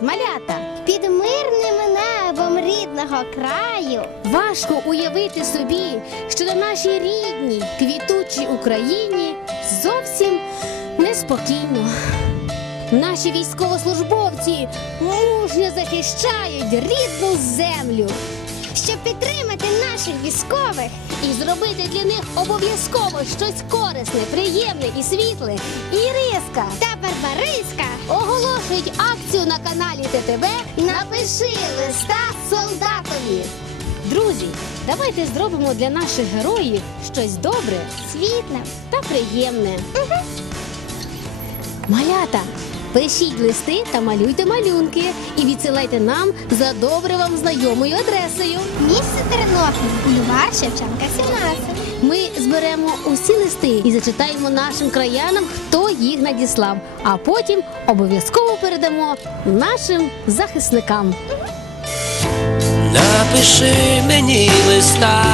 малята! Під мирним небом рідного краю важко уявити собі, що на нашій рідній квітучій Україні зовсім неспокійно. Наші військовослужбовці мужньо захищають рідну землю. Щоб підтримати наших військових і зробити для них обов'язково щось корисне, приємне і світле, і риска та на каналі ТТБ Напиши листа солдатові. Друзі, давайте зробимо для наших героїв щось добре світле. та приємне. Малята, пишіть листи та малюйте малюнки і відсилайте нам за добре вам знайомою адресою. Тернопіль, бульвар Шевченка, 17. Ми зберемо усі листи і зачитаємо нашим краянам, хто їх надіслав, а потім обов'язково передамо нашим захисникам. Напиши мені листа,